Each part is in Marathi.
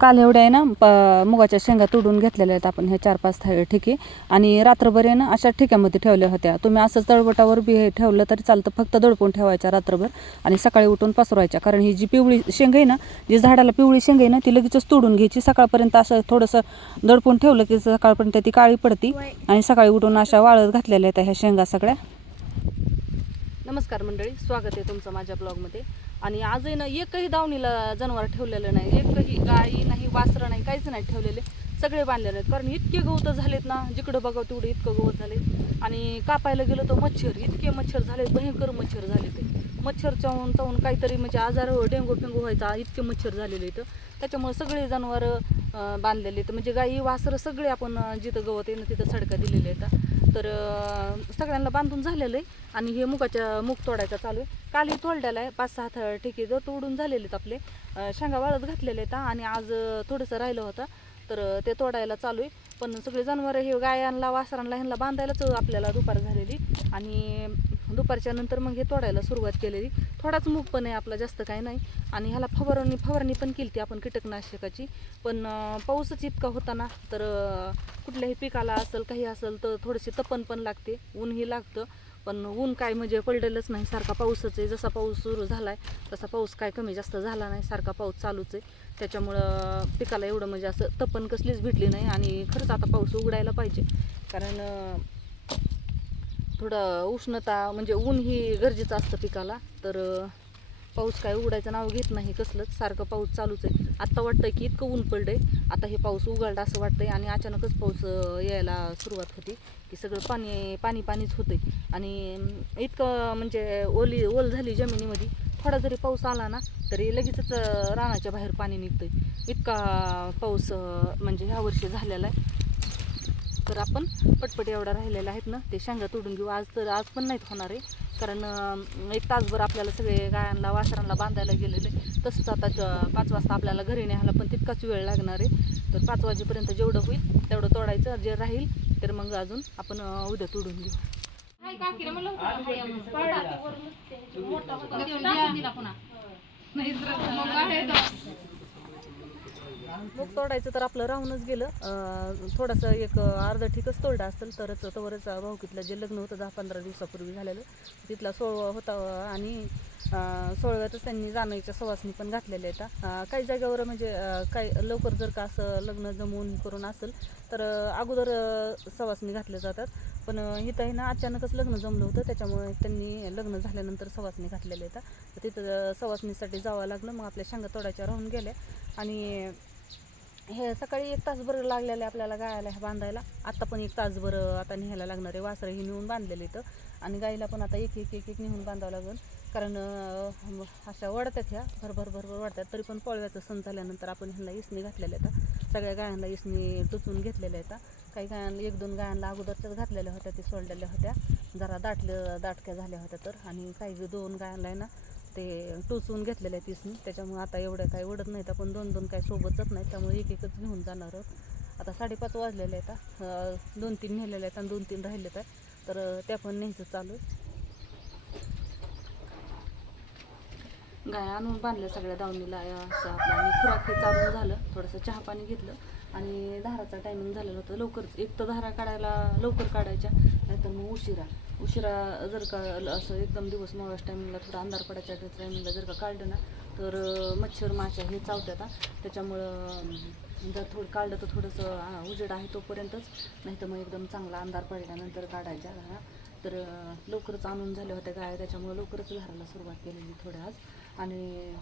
काल एवढ्या आहे ना प मुगाच्या शेंगा तोडून घेतलेल्या आहेत आपण हे चार पाच था- ठिके. आणि रात्रभर आहे ना अशा ठिक्यामध्ये ठेवल्या होत्या. तुम्ही असंच तळवटावर बी हे ठेवलं तरी चालतं फक्त दडपून ठेवायच्या रात्रभर आणि सकाळी उठून पसरवायच्या. कारण ही जी पिवळी शेंग आहे ना जी झाडाला पिवळी शेंग आहे ना ती लगेचच तोडून घ्यायची. सकाळपर्यंत असं थोडंसं दडपून ठेवलं की सकाळपर्यंत ती काळी पडती. आणि सकाळी उठून अशा वाळत घातलेल्या आहेत ह्या शेंगा सगळ्या. नमस्कार मंडळी स्वागत आहे तुमचं माझ्या ब्लॉगमध्ये. आणि आजही ना एकही दावणीला जनावर ठेवलेलं नाही. एकही गाई नाही वासरं नाही काहीच नाही ठेवलेले. सगळे बांधलेले आहेत. कारण इतके गवत झालेत ना जिकडं बघावं तेवढं इतकं गवत झाले. आणि कापायला गेलं तर मच्छर इतके मच्छर झाले भयंकर मच्छर झाले ते. मच्छर चावून चावून काहीतरी म्हणजे आजार डेंगू पेंगू व्हायचा इतके मच्छर झालेले इथं. त्याच्यामुळे सगळे जनावरं बांधलेले आहेत. म्हणजे गाई वासरं सगळे आपण जिथं गवत आहे ना तिथं सडका दिलेले आहेत. तर सगळ्यांना बांधून झालेलं आहे आणि हे मुगाच्या मूग तोडायचा चालू आहे. कालही तोडलेला आहे. पाच सहा थ- ठिके जो तोडून झालेले आहेत आपले शेंगा वाळत घातलेले आहेत आणि आज थोडंसं राहिलं होतं. तर ते तोडायला चालू आहे. पण सगळे जनावरं हे गायांना वासरांना ह्यांना बांधायलाच आपल्याला दुपार झालेली. आणि दुपारच्या नंतर मग हे तोडायला सुरुवात केलेली. थोडाच मूग पण आहे आपला जास्त काही नाही. आणि ह्याला फवारणी फवारणी पण केली ती आपण कीटकनाशकाची. पण पाऊसच इतका होता ना. तर कुठल्याही पिकाला असेल काही असेल तर थोडीशी तपन पण लागते ऊनही लागतं. पण ऊन काय म्हणजे पडलेलंच नाही सारखा पाऊसच आहे. जसा पाऊस सुरू झाला आहे तसा पाऊस काय कमी जास्त झाला नाही सारखा पाऊस चालूच आहे. त्याच्यामुळं पिकाला एवढं म्हणजे असं तपन कसलीच भेटली नाही आणि खरंच आता पाऊस उघडायला पाहिजे. कारण थोडं उष्णता म्हणजे ऊन ही गरजेचं असतं पिकाला. तर पाऊस काय उघडायचं नाव घेत नाही कसलंच सारखं पाऊस चालूच आहे. आत्ता वाटतं की इतकं ऊन पडलं आहे आता हे पाऊस उघडला असं वाटतंय आणि अचानकच पाऊस यायला सुरुवात होती की सगळं पाणी पाणी पाणीच होतंय. आणि इतकं म्हणजे ओली ओल झाली जमिनीमध्ये थोडा जरी पाऊस आला ना तरी लगेचच रानाच्या बाहेर पाणी निघतंय. इतका पाऊस म्हणजे ह्या वर्षी झालेला आहे. तर आपण पटपट एवढा राहिलेला आहेत ना ते शेंगा तोडून घेऊ. आज तर आज पण नाहीत होणार आहे. कारण एक तासभर आपल्याला सगळे गायांना वासरांना बांधायला गेलेले. तसंच आता ज- पाच वाजता आपल्याला घरी न्यायला पण तितकाच वेळ लागणार आहे. तर पाच वाजेपर्यंत जेवढं होईल तेवढं तोडायचं. जे राहील तर मग अजून आपण उद्या तोडून घेऊ. मग तोडायचं तर आपलं राहूनच गेलं. थोडंसं एक अर्ध ठिकच तोडलं असेल तरच तवरच भाऊकीतलं जे लग्न होतं दहा पंधरा दिवसापूर्वी झालेलं तिथला सोळवा होता आणि सोळव्यातच त्यांनी जाणवायच्या सवासणी पण घातलेल्या आहेत. काही जागेवर म्हणजे काही लवकर जर का असं लग्न जमवून करून असेल तर अगोदर सवासनी सवासणी घातल्या जातात. पण इथं आहे ना अचानकच लग्न जमलं होतं त्याच्यामुळे त्यांनी लग्न झाल्यानंतर सवासणी घातलेल्या आहेत. तर तिथं अं, सवासणीसाठी जावं लागलं मग आपल्या शेंगा तोडायच्या राहून गेल्या. आणि हे सकाळी एक तासभर लागलेलं आहे आपल्याला गायला हे बांधायला. आत्ता पण एक तासभर आता न्यायला लागणार आहे. वासरं हे नेऊन बांधलेले इथं. आणि गाईला पण आता एक एक एक एक नेऊन बांधावं लागेल. कारण अशा वाढतात ह्या भरभर भरभर वाढतात तरी पण पोळव्याचं सण झाल्यानंतर आपण ह्यांना इसणी घातलेल्या आहेत. सगळ्या गायांना इसणी टोचून घेतलेल्या आहेत. काही गायांना एक दोन गायांना अगोदरच्याच घातलेल्या होत्या ते सोडलेल्या होत्या. जरा दाटलं दाटक्या झाल्या होत्या तर. आणि काही दोन गायांना आहे ना ते टोचून घेतलेले आहेत इसनी त्याच्यामुळे आता एवढ्या काही ओढत नाहीत आपण दोन दोन काही सोबत जात नाहीत त्यामुळे एक एकच घेऊन जाणार आहोत. आता साडेपाच वाजलेले आहेत दोन तीन नेलेले आहेत आणि दोन तीन राहिलेत. आहे तर त्या पण न्यायचं चालू आहे. गाय आणून बांधल्या सगळ्या दावणीला. असं आपलं आणि खुराक हे चालून झालं. थोडंसं चहा पाणी घेतलं. आणि धाराचा टायमिंग झालेला होतं. लवकर एक तर धारा काढायला लवकर काढायच्या नाहीतर मग उशिरा. उशिरा जर का असं एकदम दिवस मावळ्याच्या टायमिंगला थोडा अंधार पडायच्या टायमिंगला जर का काढलं ना तर मच्छर माशा हे चावतात त्याच्यामुळं जर थोडं काढलं तर थोडंसं उजेड आहे तोपर्यंतच. नाही तर मग एकदम चांगला अंधार पडल्यानंतर काढायच्या घरा तर लवकरच आणून झाल्या होत्या गाय. त्याच्यामुळं लवकरच घराला सुरुवात केलेली थोड्या आज. आणि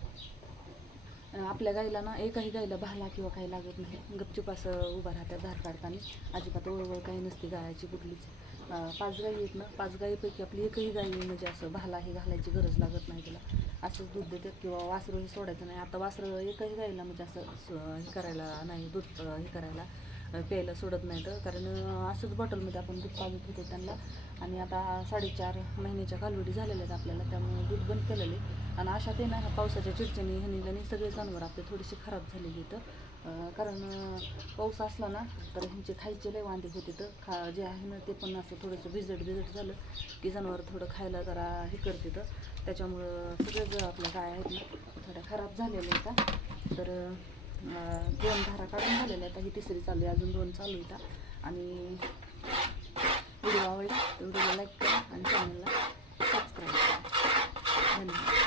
आपल्या गाईला ना एकही गाईला भाला किंवा काही लागत नाही. गपचूप असं उभं राहतात धार काढताना. अजिबात ओळवळ काही नसते गायाची कुठलीच. पाच गाई आहेत ना पाच गाईपैकी आपली एकही गाई म्हणजे असं भाला हे घालायची गरज लागत नाही तिला. असंच दूध देतात किंवा वासरू हे सोडायचं नाही. आता वासरं एकही गाईला म्हणजे असं स- हे करायला नाही दूध हे करायला प्यायला सोडत नाही तर कारण असंच बॉटलमध्ये आपण दूध पाजत होतो त्यांना. आणि आता साडेचार महिन्याच्या कालवडी झालेल्या आहेत आपल्याला त्यामुळे दूध बंद केलेले आणि अशा ते ना पावसाच्या चिडचणी ह्यानी सगळे जनावर आपले थोडीशी खराब झालेली इथं कारण पाऊस असला ना तर ह्यांचे खायचे लय वांदे होते तर खा जे आहे ना ते पण असं थोडंसं भिजट भिजट झालं की जनावर थोडं खायला जरा हे करते तर त्याच्यामुळं सगळ्याच आपल्या गाय आहेत ना थोड्या खराब झालेल्या आहेत तर दोन धारा काढून झालेल्या आहेत. ही तिसरी चालू आहे. अजून दोन चालू आहेत. आणि व्हिडिओ आवडला तर व्हिडिओला लाईक करा आणि चॅनलला सबस्क्राईब करा. धन्यवाद.